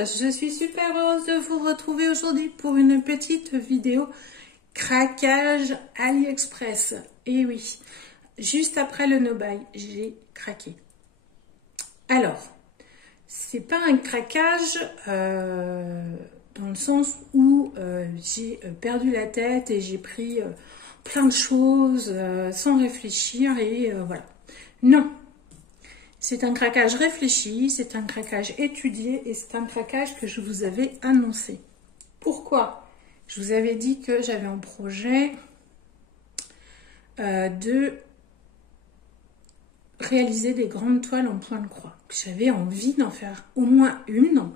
je suis super heureuse de vous retrouver aujourd'hui pour une petite vidéo craquage AliExpress. Et oui, juste après le no-buy, j'ai craqué. Alors, c'est pas un craquage dans le sens où j'ai perdu la tête et j'ai pris plein de choses sans réfléchir et voilà. Non. C'est un craquage réfléchi, c'est un craquage étudié et c'est un craquage que je vous avais annoncé. Pourquoi? Je vous avais dit que j'avais en projet de réaliser des grandes toiles en point de croix. J'avais envie d'en faire au moins une,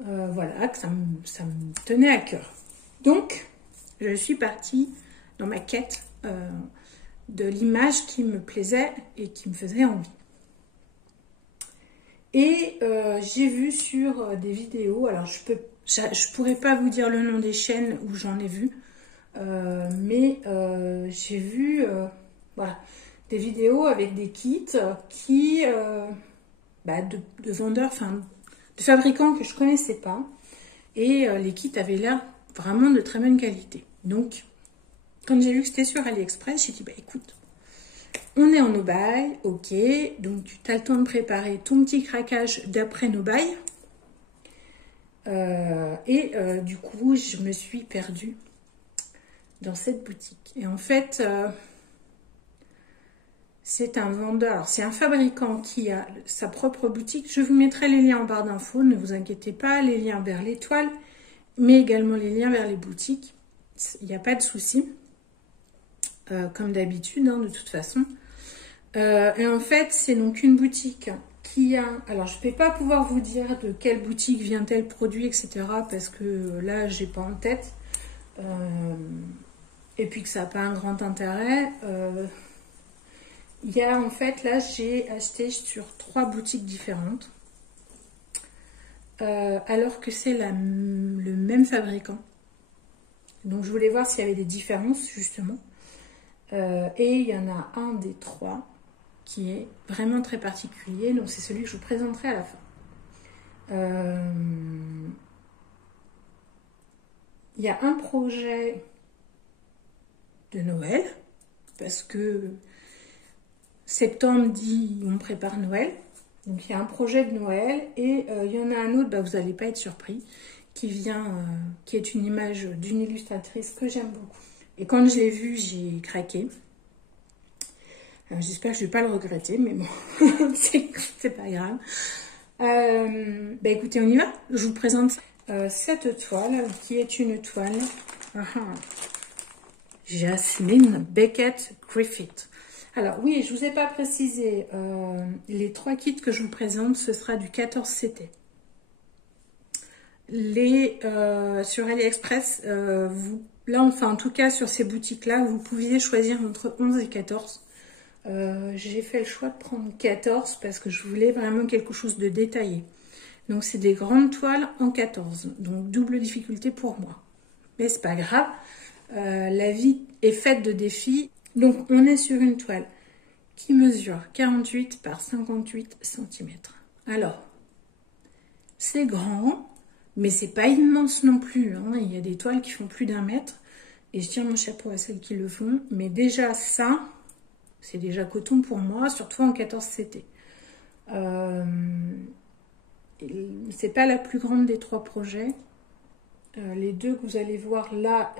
voilà, que ça me tenait à cœur. Donc, je suis partie dans ma quête de l'image qui me plaisait et qui me faisait envie. Et j'ai vu sur des vidéos, alors je pourrais pas vous dire le nom des chaînes où j'en ai vu, mais j'ai vu voilà, des vidéos avec des kits qui, de vendeurs, enfin de fabricants que je connaissais pas, et les kits avaient l'air vraiment de très bonne qualité. Donc, quand j'ai vu que c'était sur AliExpress, j'ai dit bah écoute, on est en no-buy, ok, donc tu as le temps de préparer ton petit craquage d'après no-buy. Du coup, je me suis perdue dans cette boutique. Et en fait, c'est un vendeur, c'est un fabricant qui a sa propre boutique. Je vous mettrai les liens en barre d'infos, ne vous inquiétez pas, les liens vers les toiles, mais également les liens vers les boutiques. Il n'y a pas de souci, comme d'habitude, hein, de toute façon. Et en fait, c'est donc une boutique qui a... Alors, je ne vais pas pouvoir vous dire de quelle boutique vient tel produit, etc. Parce que là, j'ai pas en tête. Et puis que ça n'a pas un grand intérêt. Il y a en fait, là, j'ai acheté sur 3 boutiques différentes. Alors que c'est le même fabricant. Donc, je voulais voir s'il y avait des différences, justement. Et il y en a un des 3 qui est vraiment très particulier, donc c'est celui que je vous présenterai à la fin. Il y a un projet de Noël, parce que septembre dit on prépare Noël, donc il y a un projet de Noël, et il y en a un autre, vous n'allez pas être surpris, qui est une image d'une illustratrice que j'aime beaucoup. Et quand je l'ai vu, j'ai craqué. J'espère que je ne vais pas le regretter, mais bon, c'est pas grave. Écoutez, on y va. Je vous présente cette toile, qui est une toile Jasmine Beckett Griffith. Alors oui, je ne vous ai pas précisé, les 3 kits que je vous présente, ce sera du 14 CT. Sur AliExpress, là, enfin en tout cas sur ces boutiques-là, vous pouviez choisir entre 11 et 14. J'ai fait le choix de prendre 14 parce que je voulais vraiment quelque chose de détaillé. Donc c'est des grandes toiles en 14, donc double difficulté pour moi. Mais c'est pas grave, la vie est faite de défis. Donc on est sur une toile qui mesure 48 par 58 cm. Alors, c'est grand, mais c'est pas immense non plus, hein. Il y a des toiles qui font plus d'1 mètre, et je tire mon chapeau à celles qui le font, mais déjà ça... C'est déjà coton pour moi, surtout en 14 CT. C'est pas la plus grande des 3 projets. Les 2 que vous allez voir là,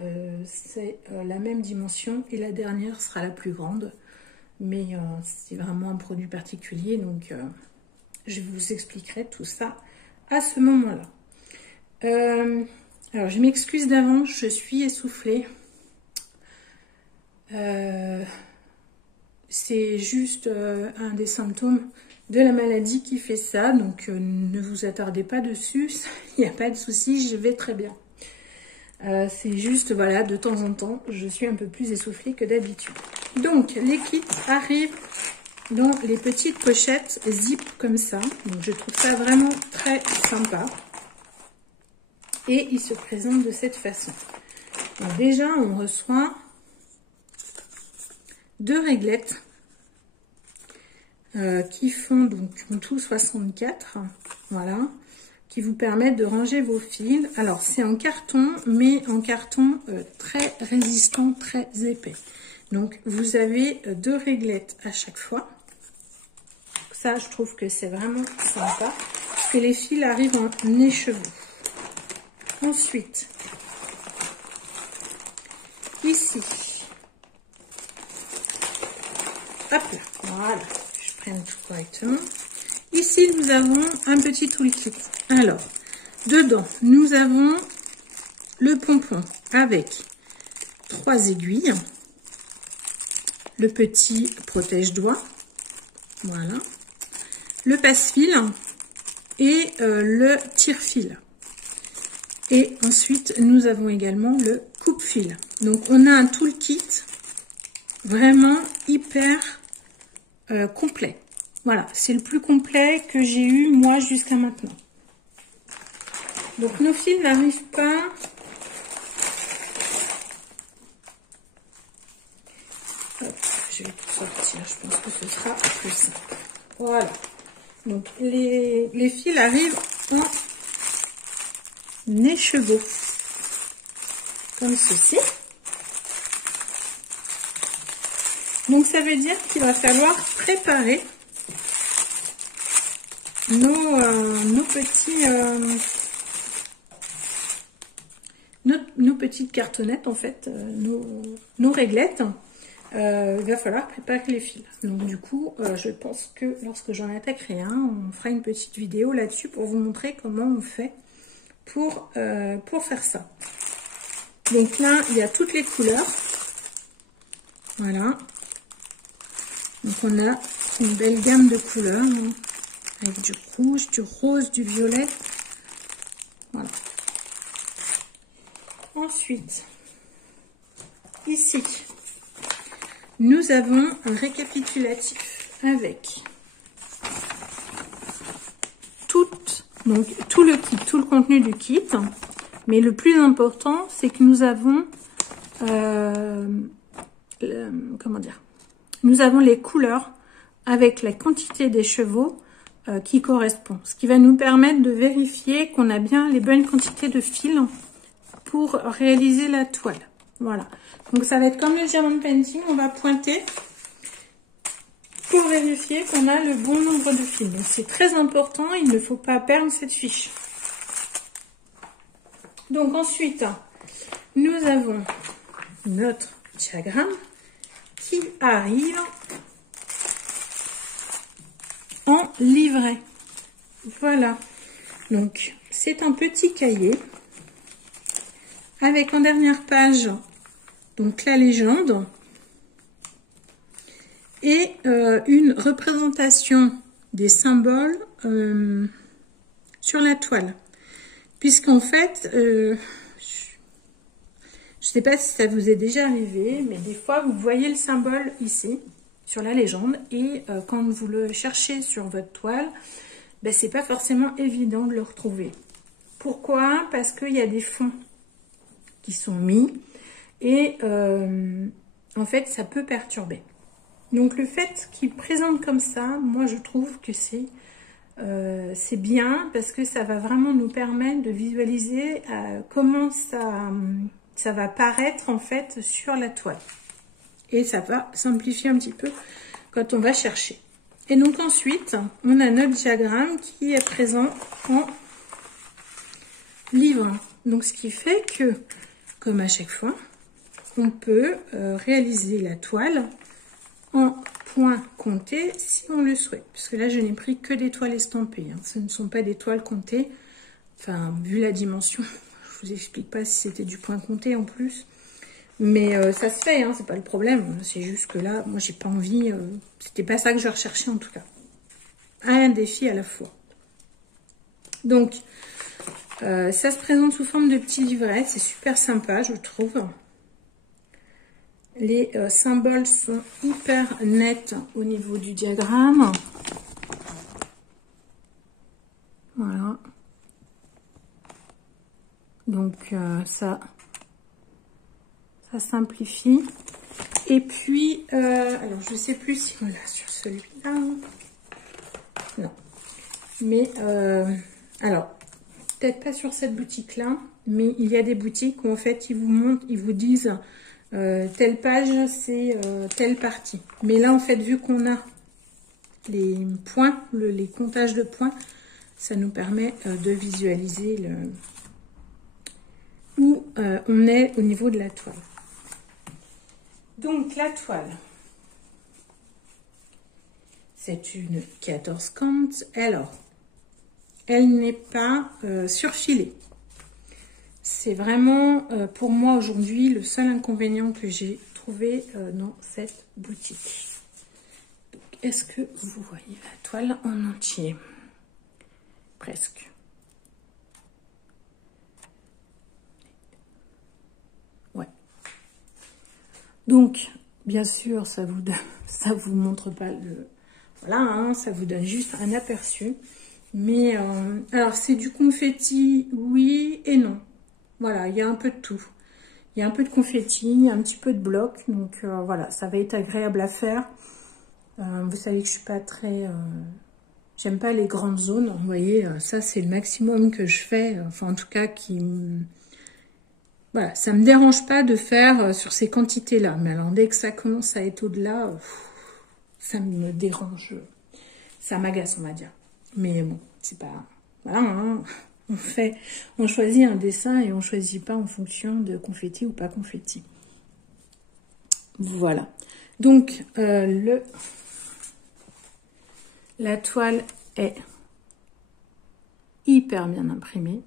c'est la même dimension. Et la dernière sera la plus grande. Mais c'est vraiment un produit particulier. Donc, je vous expliquerai tout ça à ce moment-là. Alors, je m'excuse d'avance, je suis essoufflée. C'est juste un des symptômes de la maladie qui fait ça, donc ne vous attardez pas dessus, il n'y a pas de souci, je vais très bien. C'est juste, voilà, de temps en temps, je suis un peu plus essoufflée que d'habitude. Donc, les kits arrivent dans les petites pochettes zip comme ça, donc je trouve ça vraiment très sympa. Et ils se présentent de cette façon. Donc déjà, on reçoit 2 réglettes qui font donc en tout 64, voilà, qui vous permettent de ranger vos fils. Alors, c'est en carton, mais en carton très résistant, très épais. Donc, vous avez 2 réglettes à chaque fois. Ça, je trouve que c'est vraiment sympa, parce que les fils arrivent en écheveau. Ensuite, ici, hop là, voilà, je prenne tout correctement. Ici, nous avons un petit toolkit. Alors, dedans, nous avons le pompon avec 3 aiguilles, le petit protège-doigts, voilà, le passe-fil et le tire-fil. Et ensuite, nous avons également le coupe-fil. Donc, on a un toolkit vraiment hyper complet. Voilà, c'est le plus complet que j'ai eu, moi, jusqu'à maintenant. Donc, nos fils n'arrivent pas... Hop, je vais tout sortir, je pense que ce sera plus simple. Voilà. Donc, les fils arrivent en écheveau, comme ceci. Donc, ça veut dire qu'il va falloir préparer nos petites cartonnettes, en fait, nos réglettes. Il va falloir préparer les fils. Donc du coup, je pense que lorsque j'en attaquerai un, on fera une petite vidéo là-dessus pour vous montrer comment on fait pour faire ça. Donc là, il y a toutes les couleurs. Voilà. Donc on a une belle gamme de couleurs, hein, avec du rouge, du rose, du violet. Voilà. Ensuite, ici, nous avons un récapitulatif avec tout le kit, tout le contenu du kit. Mais le plus important, c'est que nous avons, nous avons les couleurs avec la quantité des chevaux qui correspond. Ce qui va nous permettre de vérifier qu'on a bien les bonnes quantités de fils pour réaliser la toile. Voilà. Donc ça va être comme le diamond painting, on va pointer pour vérifier qu'on a le bon nombre de fils. Donc c'est très important, il ne faut pas perdre cette fiche. Donc ensuite, nous avons notre diagramme qui arrive en livret. Voilà. Donc c'est un petit cahier avec en dernière page donc la légende et une représentation des symboles sur la toile. Puisqu'en fait, je ne sais pas si ça vous est déjà arrivé, mais des fois vous voyez le symbole ici sur la légende et quand vous le cherchez sur votre toile, ben, c'est pas forcément évident de le retrouver. Pourquoi? Parce qu'il y a des fonds qui sont mis et en fait ça peut perturber. Donc le fait qu'il présente comme ça, moi je trouve que c'est bien parce que ça va vraiment nous permettre de visualiser comment ça va paraître en fait sur la toile. Et ça va simplifier un petit peu quand on va chercher. Et donc ensuite, on a notre diagramme qui est présent en livre. Donc ce qui fait que, comme à chaque fois, on peut réaliser la toile en points comptés si on le souhaite. Parce que là, je n'ai pris que des toiles estampées. Hein. Ce ne sont pas des toiles comptées. Enfin, vu la dimension, je vous explique pas si c'était du point compté en plus. Mais ça se fait, hein, c'est pas le problème. C'est juste que là, moi, j'ai pas envie. C'était pas ça que je recherchais en tout cas. Un défi à la fois. Donc, ça se présente sous forme de petits livrets. C'est super sympa, je trouve. Les symboles sont hyper nets au niveau du diagramme. Voilà. Donc ça simplifie. Et puis, alors je sais plus si on l'a sur celui-là. Non. Mais alors, peut-être pas sur cette boutique-là, mais il y a des boutiques où en fait ils vous montrent, ils vous disent telle page c'est telle partie. Mais là en fait vu qu'on a les points, les comptages de points, ça nous permet de visualiser où on est au niveau de la toile. Donc la toile, c'est une 14 cant. Alors, elle n'est pas surfilée. C'est vraiment pour moi aujourd'hui le seul inconvénient que j'ai trouvé dans cette boutique. Est-ce que vous voyez la toile en entier? Presque. Ouais. Donc, bien sûr, ça vous montre pas le... Voilà, hein, ça vous donne juste un aperçu. Mais, alors, c'est du confetti, oui et non. Voilà, il y a un peu de tout. Il y a un peu de confetti, un petit peu de bloc. Donc, voilà, ça va être agréable à faire. Vous savez que je suis pas très... j'aime pas les grandes zones. Vous voyez, ça, c'est le maximum que je fais. Enfin, en tout cas, voilà, ça me dérange pas de faire sur ces quantités-là. Mais alors, dès que ça commence à être au-delà, ça me dérange. Ça m'agace, on va dire. Mais bon, c'est pas... Voilà, hein, on choisit un dessin et on choisit pas en fonction de confetti ou pas confetti. Voilà. Donc, la toile est hyper bien imprimée.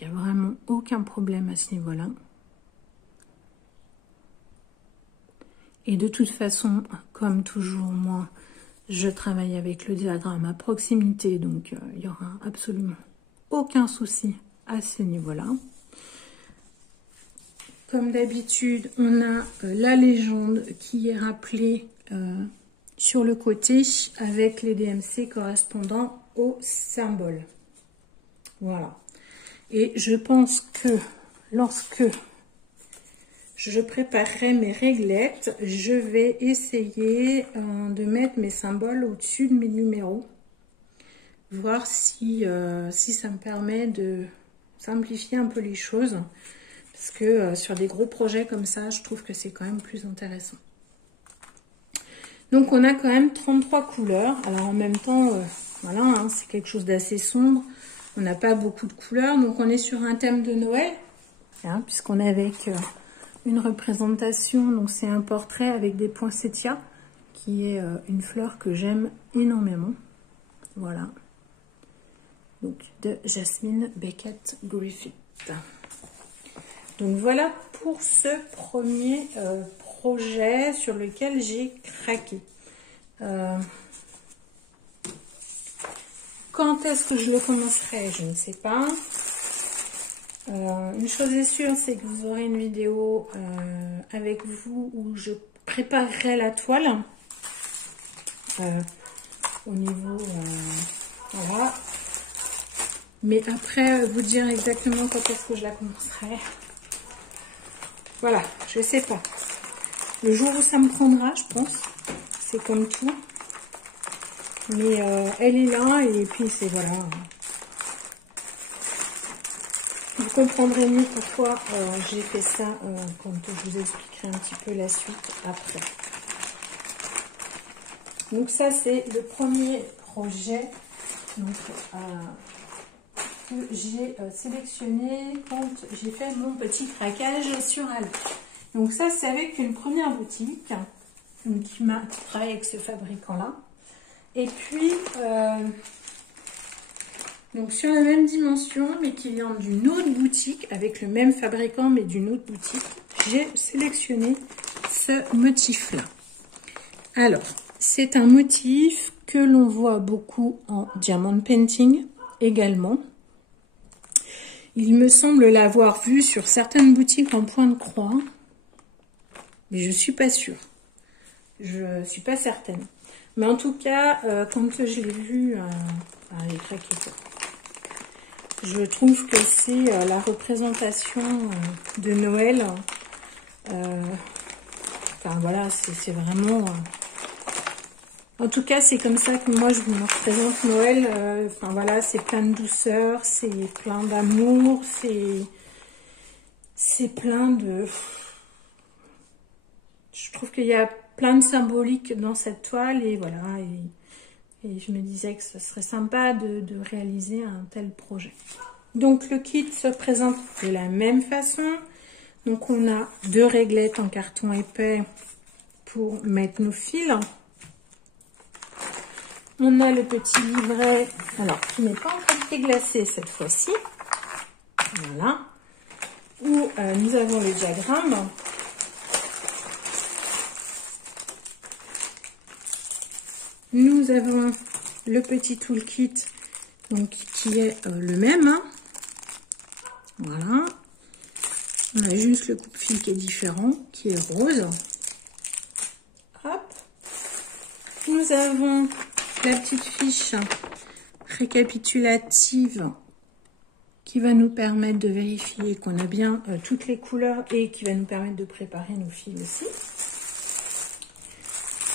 Il n'y a vraiment aucun problème à ce niveau-là. Et de toute façon, comme toujours, moi, je travaille avec le diagramme à proximité. Donc, il n'y aura absolument aucun souci à ce niveau-là. Comme d'habitude, on a la légende qui est rappelée sur le côté avec les DMC correspondant au symbole. Voilà. Et je pense que lorsque je préparerai mes réglettes, je vais essayer de mettre mes symboles au-dessus de mes numéros. Voir si ça me permet de simplifier un peu les choses. Parce que sur des gros projets comme ça, je trouve que c'est quand même plus intéressant. Donc on a quand même 33 couleurs. Alors en même temps, voilà, hein, c'est quelque chose d'assez sombre. On n'a pas beaucoup de couleurs. Donc on est sur un thème de Noël. Hein, puisqu'on est avec une représentation. Donc c'est un portrait avec des poinsettias. Qui est une fleur que j'aime énormément. Voilà. Donc de Jasmine Beckett Griffith. Donc voilà pour ce premier projet sur lequel j'ai craqué. Quand est-ce que je le commencerai? Je ne sais pas. Une chose est sûre, c'est que vous aurez une vidéo avec vous où je préparerai la toile. Au niveau... voilà. Mais après, vous dire exactement quand est-ce que je la commencerai. Voilà, je sais pas. Le jour où ça me prendra, je pense. C'est comme tout. Mais elle est là et puis c'est voilà. Vous comprendrez mieux pourquoi j'ai fait ça quand je vous expliquerai un petit peu la suite après. Donc ça c'est le premier projet donc, que j'ai sélectionné quand j'ai fait mon petit craquage sur Allo. Donc ça c'est avec une première boutique qui travaille avec ce fabricant là. Et puis donc sur la même dimension mais qui vient d'une autre boutique avec le même fabricant mais d'une autre boutique, j'ai sélectionné ce motif là. Alors c'est un motif que l'on voit beaucoup en diamond painting également. Il me semble l'avoir vu sur certaines boutiques en point de croix, mais je suis pas sûre. Je suis pas certaine. Mais en tout cas, quand je l'ai vu, allez, craquez quoi. Je trouve que c'est la représentation de Noël. Enfin voilà, c'est vraiment... En tout cas, c'est comme ça que moi je me représente Noël. Enfin voilà, c'est plein de douceur, c'est plein d'amour, c'est plein de... Je trouve qu'il y a plein de symbolique dans cette toile et voilà. Et je me disais que ce serait sympa de réaliser un tel projet. Donc le kit se présente de la même façon. Donc on a 2 réglettes en carton épais pour mettre nos fils. On a le petit livret, alors qui n'est pas en papier glacé cette fois-ci. Voilà. Où nous avons le diagramme. Nous avons le petit toolkit donc, qui est le même. Hein. Voilà. On a juste le coupe-fil qui est différent, qui est rose. Hop. Nous avons la petite fiche récapitulative qui va nous permettre de vérifier qu'on a bien toutes les couleurs et qui va nous permettre de préparer nos fils aussi.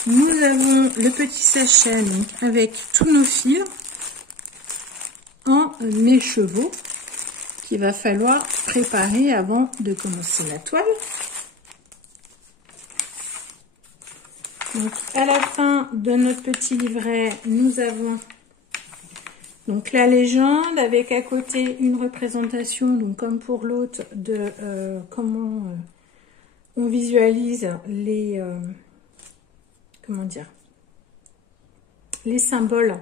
Nous avons le petit sachet donc, avec tous nos fils en écheveau qu'il va falloir préparer avant de commencer la toile. Donc, à la fin de notre petit livret, nous avons donc la légende avec à côté une représentation, donc comme pour l'autre, de comment on visualise les comment dire, les symboles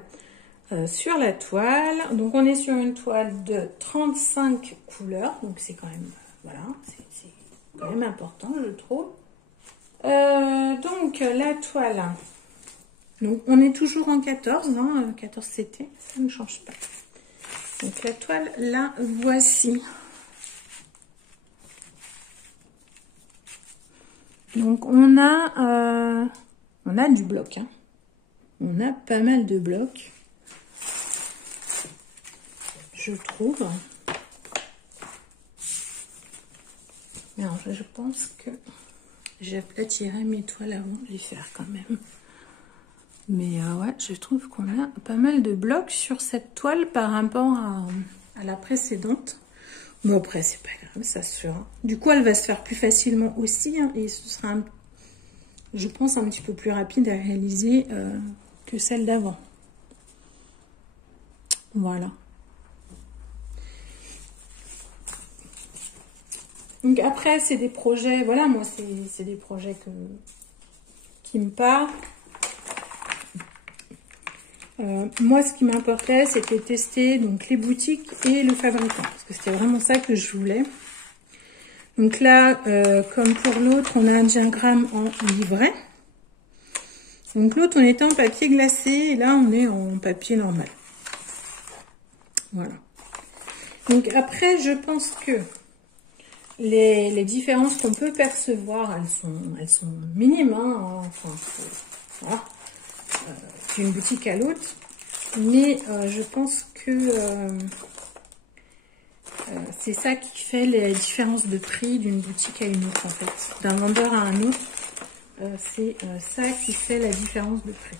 sur la toile. Donc on est sur une toile de 35 couleurs, donc c'est quand même voilà, c'est quand même important je trouve. Donc la toile, donc on est toujours en 14, hein, 14 CT, ça ne change pas. Donc la toile, la voici. Donc on a du bloc, hein. On a pas mal de blocs, je trouve. Mais alors, je pense que j'aplatirai mes toiles avant de les faire quand même. Mais ouais, je trouve qu'on a pas mal de blocs sur cette toile par rapport à la précédente. Mais après, c'est pas grave, ça se fera. Du coup, elle va se faire plus facilement aussi. Hein, et ce sera, je pense, un petit peu plus rapide à réaliser que celle d'avant. Voilà. Donc après, c'est des projets, voilà, moi, c'est des projets qui me parlent. Moi, ce qui m'importait, c'était tester donc les boutiques et le fabricant, parce que c'était vraiment ça que je voulais. Donc là, comme pour l'autre, on a un diagramme en livret. Donc l'autre, on était en papier glacé, et là, on est en papier normal. Voilà. Donc après, je pense que les différences qu'on peut percevoir, elles sont minimes, hein, enfin, voilà. D'une boutique à l'autre, mais je pense que c'est ça qui fait les différences de prix d'une boutique à une autre, en fait, d'un vendeur à un autre, c'est ça qui fait la différence de prix.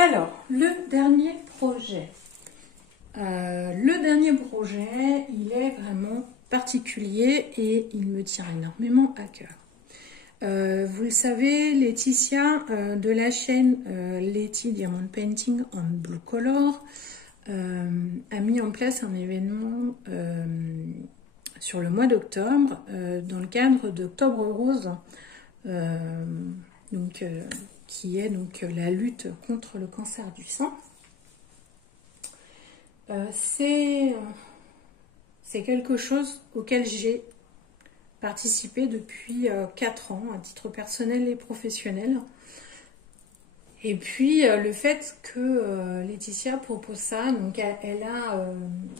Alors, le dernier projet. Il est vraiment particulier et il me tient énormément à cœur. Vous le savez, Laetitia de la chaîne Letty Diamond Painting on Blue Color a mis en place un événement sur le mois d'octobre dans le cadre d'Octobre Rose qui est donc la lutte contre le cancer du sein. C'est quelque chose auquel j'ai participé depuis 4 ans, à titre personnel et professionnel. Et puis le fait que Laetitia propose ça, donc elle a,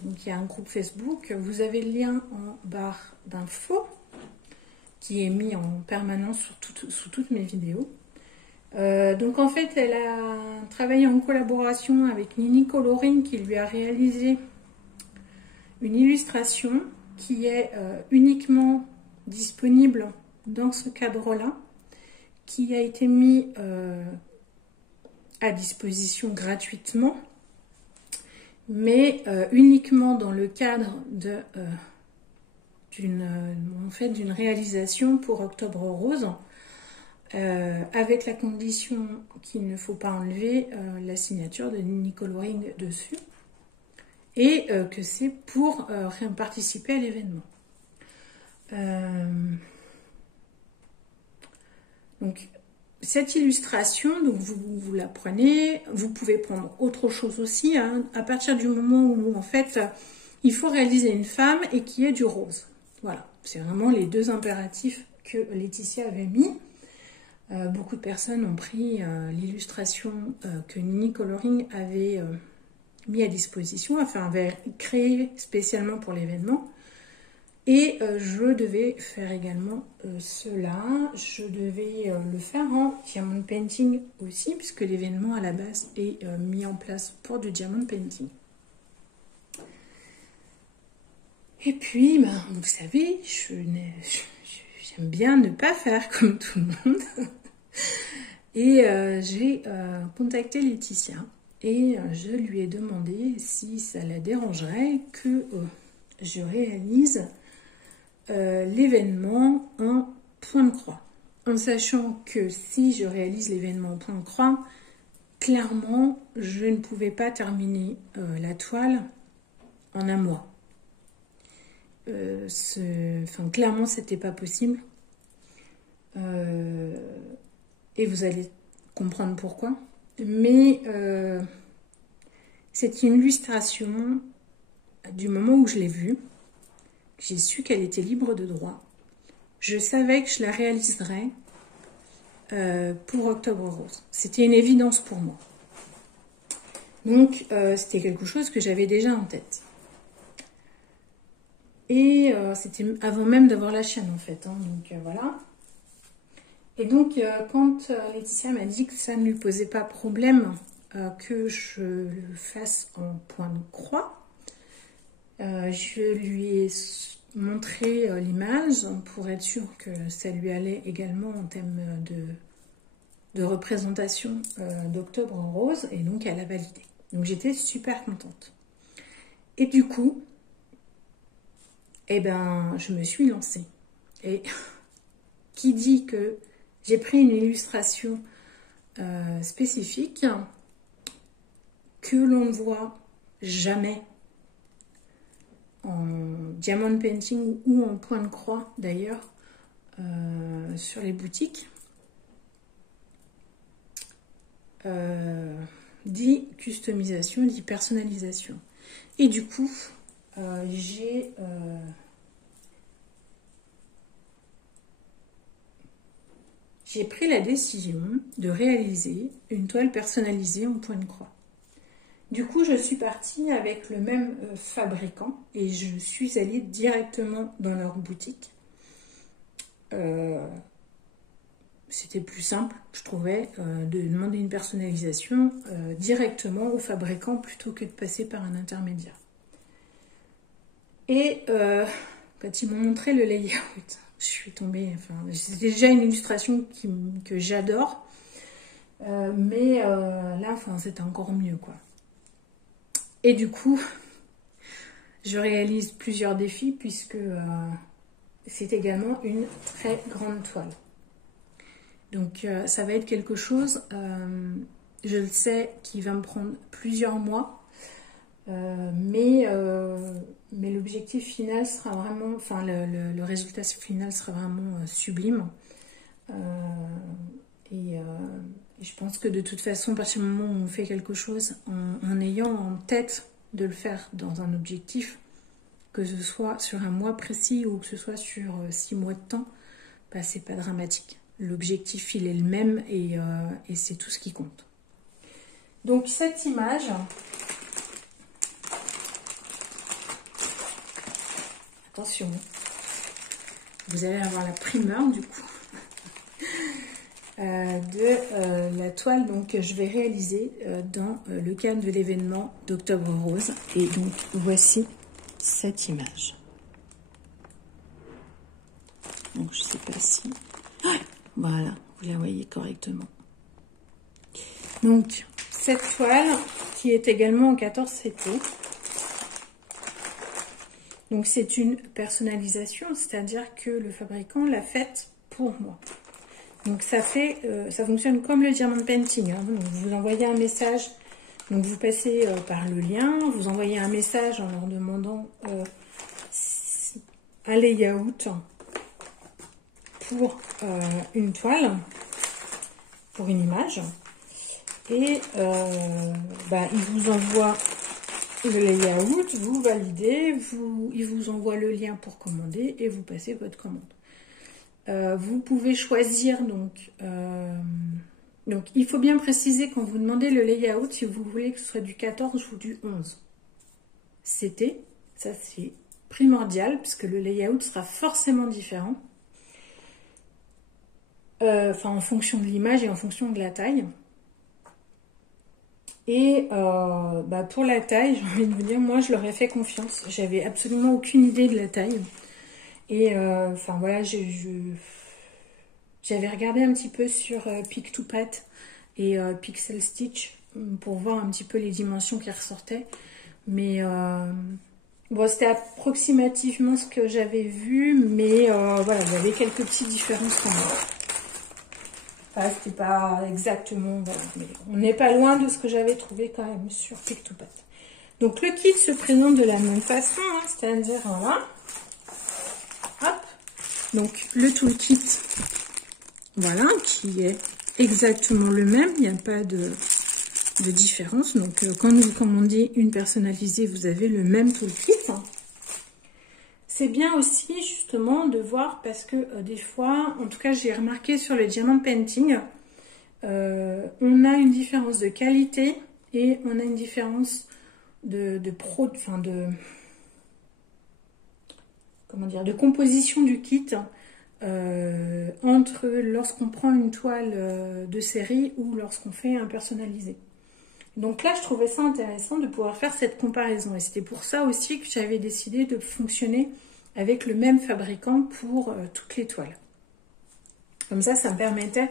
donc il y a un groupe Facebook, vous avez le lien en barre d'infos, qui est mis en permanence sous toutes mes vidéos. Donc en fait, elle a travaillé en collaboration avec Nini Coloring qui lui a réalisé une illustration qui est uniquement disponible dans ce cadre-là, qui a été mis à disposition gratuitement, mais uniquement dans le cadre d'une réalisation pour Octobre Rose, avec la condition qu'il ne faut pas enlever la signature de Nini Coloring dessus, et que c'est pour participer à l'événement. Donc cette illustration, donc vous la prenez, vous pouvez prendre autre chose aussi, hein, à partir du moment où en fait il faut réaliser une femme et qui est du rose. Voilà, c'est vraiment les deux impératifs que Laetitia avait mis. Beaucoup de personnes ont pris l'illustration que Nini Coloring avait mis à disposition, enfin avait créé spécialement pour l'événement. Et je devais faire également cela. Je devais le faire en diamond painting aussi, puisque l'événement à la base est mis en place pour du diamond painting. Et puis, ben, vous savez, j'aime bien ne pas faire comme tout le monde. Et j'ai contacté Laetitia et je lui ai demandé si ça la dérangerait que je réalise l'événement en point de croix. En sachant que si je réalise l'événement en point de croix, clairement, je ne pouvais pas terminer la toile en un mois. Clairement, c'était pas possible. Et vous allez comprendre pourquoi. Mais c'est une illustration du moment où je l'ai vue. J'ai su qu'elle était libre de droit. Je savais que je la réaliserais pour Octobre Rose. C'était une évidence pour moi. Donc, c'était quelque chose que j'avais déjà en tête. Et c'était avant même d'avoir la chaîne, en fait. Hein, donc, voilà. Et donc, quand Laetitia m'a dit que ça ne lui posait pas problème que je le fasse en point de croix, je lui ai montré l'image pour être sûre que ça lui allait également en termes de représentation d'Octobre Rose, et donc elle a validé. Donc j'étais super contente. Et du coup, eh ben, je me suis lancée. Et qui dit que j'ai pris une illustration spécifique que l'on ne voit jamais en diamond painting ou en point de croix d'ailleurs sur les boutiques, dit customisation, dit personnalisation. Et du coup, j'ai pris la décision de réaliser une toile personnalisée en point de croix. Du coup, je suis partie avec le même fabricant et je suis allée directement dans leur boutique. C'était plus simple, je trouvais, de demander une personnalisation directement au fabricant plutôt que de passer par un intermédiaire. Et quand ils m'ont montré le layout, je suis tombée, enfin, c'est déjà une illustration que j'adore, mais là, enfin, c'était encore mieux, quoi. Et du coup, je réalise plusieurs défis puisque c'est également une très grande toile. Donc ça va être quelque chose, je le sais, qui va me prendre plusieurs mois, mais l'objectif final sera vraiment, enfin le résultat final sera vraiment sublime. Et je pense que de toute façon, à partir du moment où on fait quelque chose en ayant en tête de le faire dans un objectif, que ce soit sur un mois précis ou que ce soit sur 6 mois de temps, bah, c'est pas dramatique. L'objectif, il est le même et c'est tout ce qui compte. Donc cette image, attention, vous allez avoir la primeur du coup de la toile donc, que je vais réaliser dans le cadre de l'événement d'Octobre Rose. Et donc voici cette image. Donc je sais pas si... Voilà, vous la voyez correctement. Donc cette toile qui est également en 14 CT. Donc c'est une personnalisation, c'est-à-dire que le fabricant l'a faite pour moi. Donc ça fonctionne comme le diamond painting. Hein. Donc vous envoyez un message, donc vous passez par le lien, vous envoyez un message en leur demandant un layout pour une toile, pour une image, et ils vous envoient le layout, vous validez, il vous envoie le lien pour commander et vous passez votre commande. Vous pouvez choisir donc il faut bien préciser quand vous demandez le layout si vous voulez que ce soit du 14 ou du 11 CT. Ça c'est primordial puisque le layout sera forcément différent en fonction de l'image et en fonction de la taille. Et pour la taille, j'ai envie de vous dire, moi je leur ai fait confiance. J'avais absolument aucune idée de la taille. Et voilà, j'avais regardé un petit peu sur Pic2Pat et Pixel Stitch pour voir un petit peu les dimensions qui ressortaient. Mais c'était approximativement ce que j'avais vu, mais voilà, il y avait quelques petites différences quand même. Enfin, c'était pas exactement, voilà, mais on n'est pas loin de ce que j'avais trouvé quand même sur Pic2Pat. Donc le kit se présente de la même façon, hein, c'est-à-dire voilà. Hop, donc le toolkit, voilà, qui est exactement le même, il n'y a pas de différence. Donc quand vous commandez une personnalisée, vous avez le même toolkit. C'est bien aussi justement de voir parce que des fois, en tout cas j'ai remarqué sur le diamond painting, on a une différence de qualité et on a une différence de composition du kit entre lorsqu'on prend une toile de série ou lorsqu'on fait un personnalisé. Donc là, je trouvais ça intéressant de pouvoir faire cette comparaison. Et c'était pour ça aussi que j'avais décidé de fonctionner avec le même fabricant pour toutes les toiles. Comme ça, ça me permettait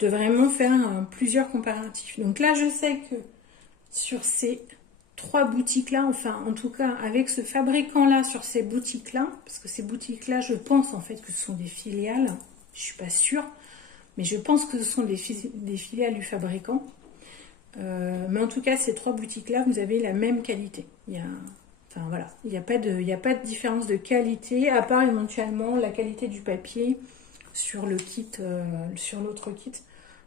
de vraiment faire plusieurs comparatifs. Donc là, je sais que sur ces 3 boutiques-là, enfin, en tout cas, avec ce fabricant-là, sur ces boutiques-là, parce que ces boutiques-là, je pense en fait que ce sont des filiales, je suis pas sûre, mais je pense que ce sont des filiales du fabricant. Mais en tout cas, ces 3 boutiques-là, vous avez la même qualité. Il n'y a pas de différence de qualité, à part éventuellement la qualité du papier sur le kit, sur l'autre kit.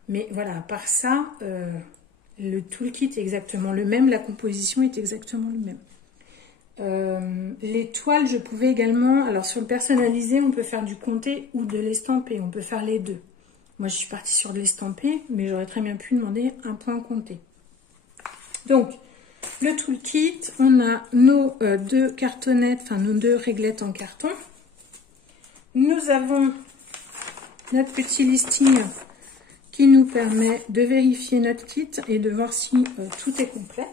Mais voilà, à part ça, le toolkit est exactement le même, la composition est exactement le même. Les toiles, je pouvais également, alors sur le personnalisé, on peut faire du compté ou de l'estampé, on peut faire les deux. Moi, je suis partie sur de l'estampé, mais j'aurais très bien pu demander un point compté. Donc, le toolkit, on a nos 2 cartonnettes, enfin nos 2 réglettes en carton. Nous avons notre petit listing qui nous permet de vérifier notre kit et de voir si tout est complet.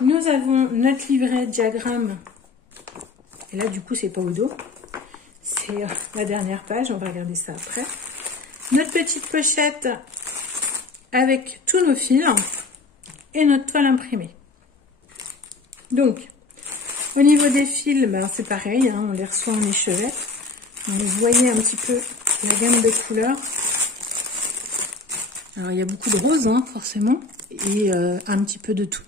Nous avons notre livret diagramme. Et là, du coup, c'est pas au dos. C'est la dernière page. On va regarder ça après. Notre petite pochette avec tous nos fils et notre toile imprimée. Donc, au niveau des fils, c'est pareil, hein, on les reçoit en échevet. Donc, vous voyez un petit peu la gamme de couleurs. Alors, il y a beaucoup de roses, hein, forcément, et un petit peu de tout.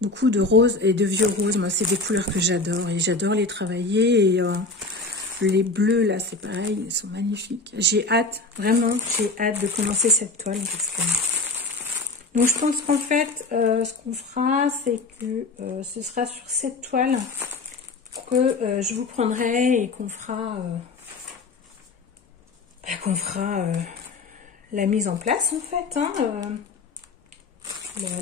Beaucoup de roses et de vieux roses. Moi, c'est des couleurs que j'adore et j'adore les travailler. Et Les bleus, là, c'est pareil, ils sont magnifiques. J'ai hâte, vraiment, j'ai hâte de commencer cette toile. Parce que... Donc, je pense qu'en fait, ce qu'on fera, c'est que ce sera sur cette toile que je vous prendrai et qu'on fera... la mise en place, en fait, hein,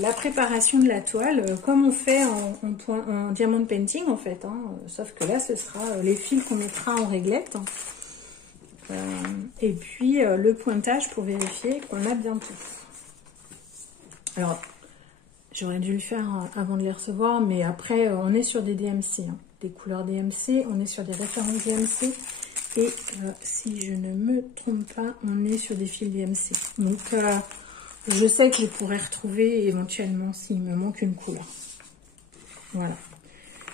la préparation de la toile, comme on fait en diamond painting, en fait, hein, sauf que là, ce sera les fils qu'on mettra en réglette, et puis le pointage pour vérifier qu'on a bien tout. Alors, j'aurais dû le faire avant de les recevoir, mais après, on est sur des DMC, hein, des couleurs DMC, on est sur des références DMC, et si je ne me trompe pas, on est sur des fils DMC. Donc, je sais que je pourrais retrouver éventuellement s'il me manque une couleur. Voilà.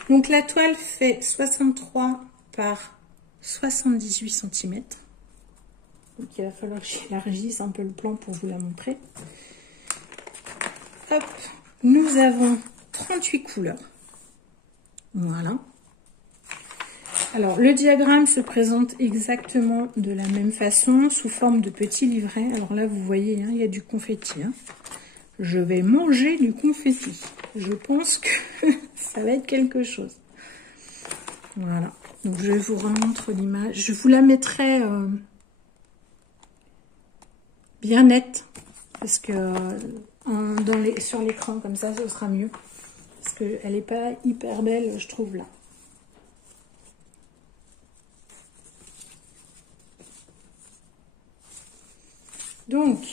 Donc, la toile fait 63 par 78 cm. Donc, il va falloir que j'élargisse un peu le plan pour vous la montrer. Hop. Nous avons 38 couleurs. Voilà. Alors, le diagramme se présente exactement de la même façon, sous forme de petits livrets. Alors là, vous voyez, hein, il y a du confetti. Hein. Je vais manger du confetti. Je pense que ça va être quelque chose. Voilà. Donc, je vous remontre l'image. Je vous la mettrai bien nette, parce que sur l'écran, comme ça, ce sera mieux. Parce qu'elle n'est pas hyper belle, je trouve, là. Donc,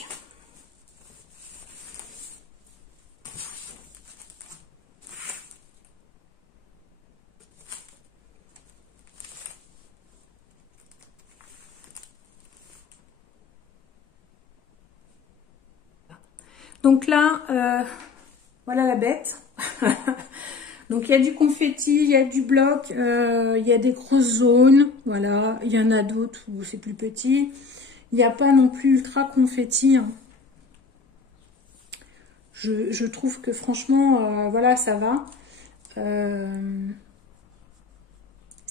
là, voilà la bête. Donc, il y a du confetti, il y a du bloc, il y a des grosses zones. Voilà, il y en a d'autres où c'est plus petit. Il n'y a pas non plus ultra confetti. Hein. Je trouve que franchement, voilà, ça va. Ce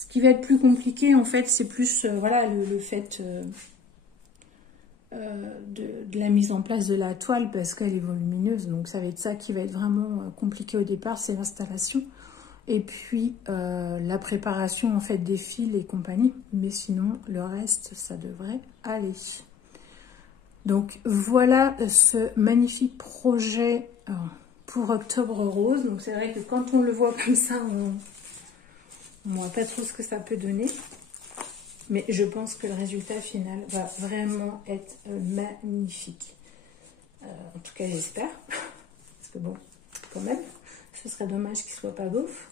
qui va être plus compliqué, en fait, c'est plus voilà, le fait de la mise en place de la toile parce qu'elle est volumineuse. Donc, ça va être ça qui va être vraiment compliqué au départ, c'est l'installation. Et puis, la préparation, en fait, des fils et compagnie. Mais sinon, le reste, ça devrait aller. Donc voilà ce magnifique projet pour Octobre Rose. Donc c'est vrai que quand on le voit comme ça, on ne voit pas trop ce que ça peut donner. Mais je pense que le résultat final va vraiment être magnifique. En tout cas, j'espère. Parce que bon, quand même, ce serait dommage qu'il ne soit pas beauf.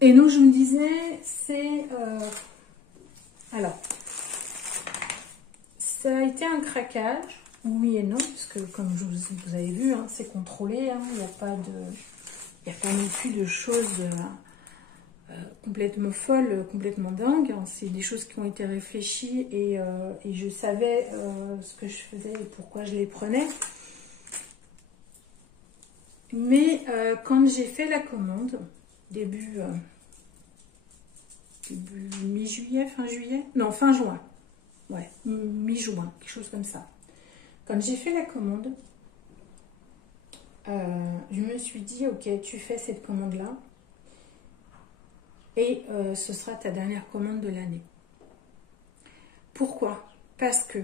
Et donc je me disais, c'est... alors... Ça a été un craquage, oui et non, puisque comme vous avez vu, hein, c'est contrôlé, hein, il n'y a pas non plus de choses complètement folles, complètement dingues. Hein, c'est des choses qui ont été réfléchies et je savais ce que je faisais et pourquoi je les prenais. Mais quand j'ai fait la commande, début mi-juillet, fin juillet, non, fin juin. Ouais, mi-juin, quelque chose comme ça. Quand j'ai fait la commande, je me suis dit, ok, tu fais cette commande-là et ce sera ta dernière commande de l'année. Pourquoi? Parce que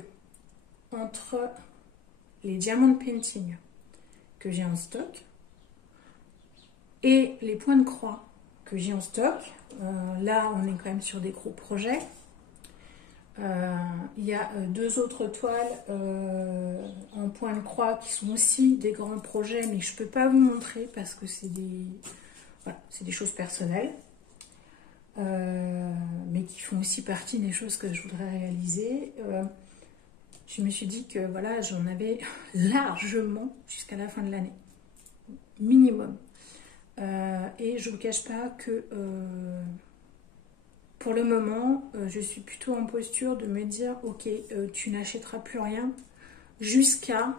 entre les diamond painting que j'ai en stock et les points de croix que j'ai en stock, là on est quand même sur des gros projets. Il y a deux autres toiles en point de croix qui sont aussi des grands projets, mais je ne peux pas vous montrer parce que c'est des choses personnelles, mais qui font aussi partie des choses que je voudrais réaliser. Je me suis dit que voilà, j'en avais largement jusqu'à la fin de l'année, minimum. Et je ne vous cache pas que... pour le moment, je suis plutôt en posture de me dire, ok, tu n'achèteras plus rien jusqu'à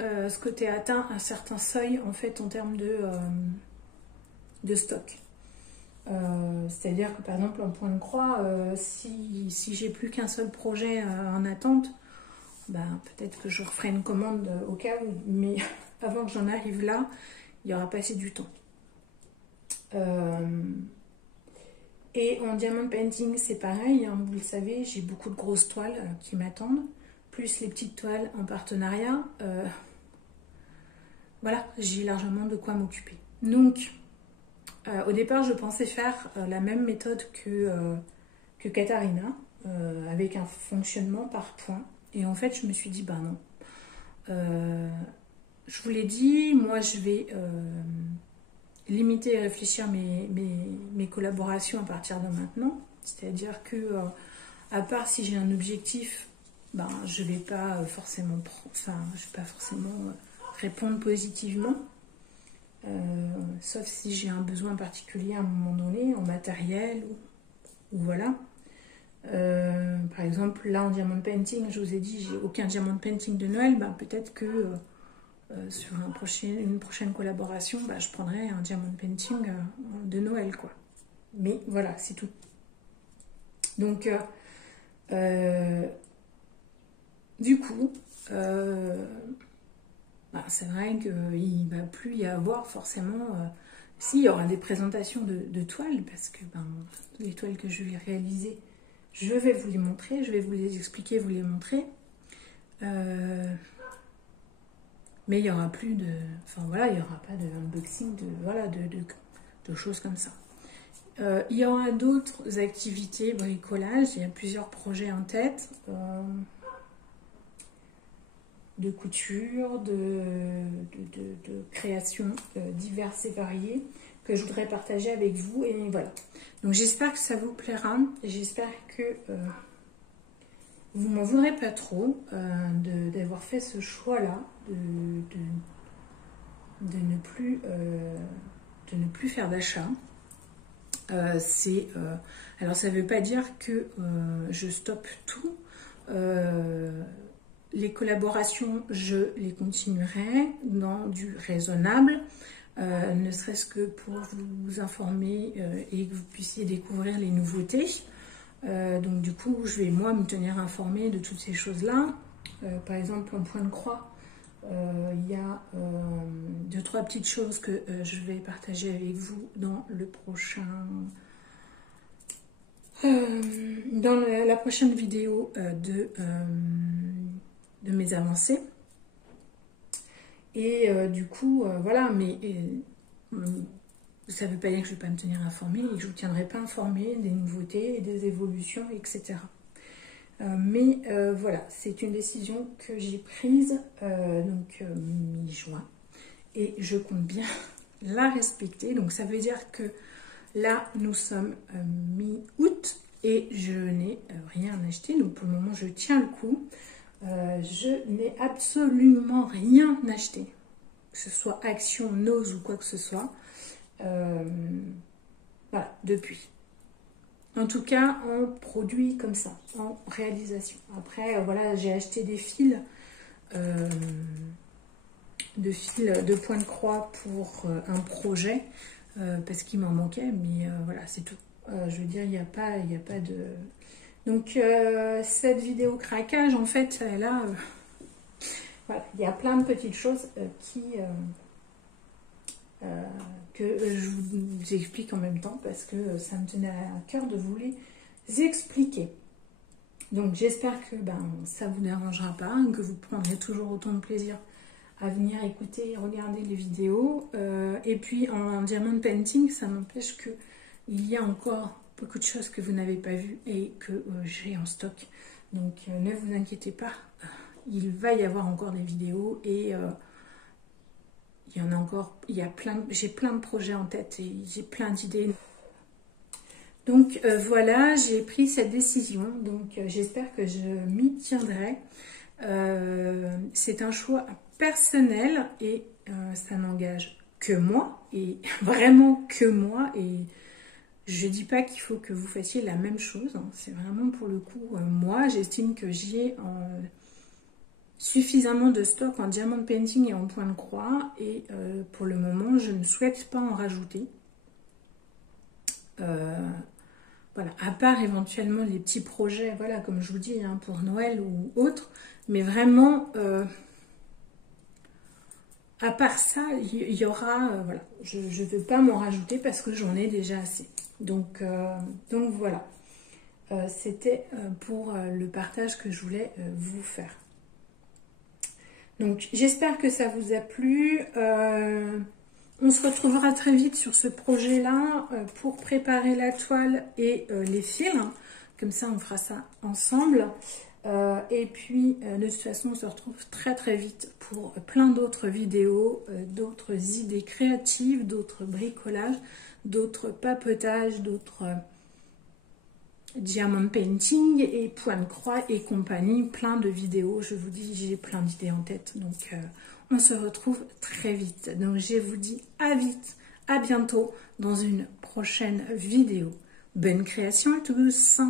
ce que tu aies atteint un certain seuil en fait en termes de stock. C'est-à-dire que par exemple en point de croix, si j'ai plus qu'un seul projet en attente, ben, peut-être que je referai une commande au cas où, mais avant que j'en arrive là, il y aura passé du temps. Et en diamond painting, c'est pareil, hein, vous le savez, j'ai beaucoup de grosses toiles qui m'attendent, plus les petites toiles en partenariat. Voilà, j'ai largement de quoi m'occuper. Donc, au départ, je pensais faire la même méthode que Katharina, avec un fonctionnement par points. Et en fait, je me suis dit, bah non. Je vous l'ai dit, moi, je vais limiter et réfléchir mes collaborations à partir de maintenant. C'est-à-dire que, à part si j'ai un objectif, ben, je ne vais pas forcément, répondre positivement. Sauf si j'ai un besoin particulier à un moment donné, en matériel, ou voilà. Par exemple, là en diamond painting, je vous ai dit, j'ai aucun diamond painting de Noël, ben, peut-être que sur une prochaine collaboration, ben, je prendrai un diamond painting de Noël, quoi. Mais voilà, c'est tout. Donc, du coup, bah, c'est vrai qu'il ne va plus y avoir forcément... si, il y aura des présentations de toiles, parce que ben, les toiles que je vais réaliser, je vais vous les montrer, je vais vous les expliquer, vous les montrer. Mais il n'y aura plus de... Enfin voilà, il n'y aura pas de unboxing, de choses comme ça. Il y aura d'autres activités, bricolage, il y a plusieurs projets en tête. De couture, de créations diverses et variées que je voudrais partager avec vous. Et voilà. Donc j'espère que ça vous plaira. J'espère que vous m'en voudrez pas trop d'avoir fait ce choix-là, de ne plus faire d'achat. Alors ça ne veut pas dire que je stoppe tout. Les collaborations, je les continuerai dans du raisonnable, ne serait-ce que pour vous informer et que vous puissiez découvrir les nouveautés. Donc du coup, je vais moi me tenir informée de toutes ces choses-là. Par exemple, en point de croix, il y a 2-3 petites choses que je vais partager avec vous dans le prochain... dans la prochaine vidéo de mes avancées. Et du coup, voilà, mais ça ne veut pas dire que je ne vais pas me tenir informée et que je ne vous tiendrai pas informée des nouveautés, des évolutions, etc. Mais voilà, c'est une décision que j'ai prise donc mi-juin et je compte bien la respecter. Donc ça veut dire que là, nous sommes mi-août et je n'ai rien acheté. Donc pour le moment, je tiens le coup. Je n'ai absolument rien acheté, que ce soit Action, Nose ou quoi que ce soit, voilà, depuis. En tout cas, en produit comme ça, en réalisation. Après, voilà, j'ai acheté des fils, de point de croix pour un projet, parce qu'il m'en manquait, mais voilà, c'est tout. Je veux dire, il n'y a pas de... Donc, cette vidéo craquage, en fait, là, voilà, il y a plein de petites choses que je vous explique en même temps parce que ça me tenait à cœur de vous les expliquer. Donc, j'espère que ça ne vous dérangera pas, que vous prendrez toujours autant de plaisir à venir écouter et regarder les vidéos. Et puis, en diamond painting, ça n'empêche qu'il y a encore beaucoup de choses que vous n'avez pas vues et que j'ai en stock. Donc ne vous inquiétez pas, il va y avoir encore des vidéos et il y en a encore, j'ai plein de projets en tête et j'ai plein d'idées. Donc voilà, j'ai pris cette décision, donc j'espère que je m'y tiendrai. C'est un choix personnel et ça n'engage que moi et vraiment que moi et je dis pas qu'il faut que vous fassiez la même chose, hein. C'est vraiment pour le coup, moi j'estime que j'ai suffisamment de stock en diamond painting et en point de croix et pour le moment je ne souhaite pas en rajouter. Voilà, à part éventuellement les petits projets, voilà, comme je vous dis, hein, pour Noël ou autre, mais vraiment, à part ça, il y aura, voilà, je ne veux pas m'en rajouter parce que j'en ai déjà assez. Donc voilà, c'était pour le partage que je voulais vous faire. Donc j'espère que ça vous a plu. On se retrouvera très vite sur ce projet-là pour préparer la toile et les fils. Comme ça, on fera ça ensemble. Et puis, de toute façon, on se retrouve très très vite pour plein d'autres vidéos, d'autres idées créatives, d'autres bricolages, d'autres papotages, d'autres diamond painting et point de croix et compagnie. Plein de vidéos, je vous dis, j'ai plein d'idées en tête. Donc, on se retrouve très vite. Donc, je vous dis à vite, à bientôt dans une prochaine vidéo. Bonne création à tous!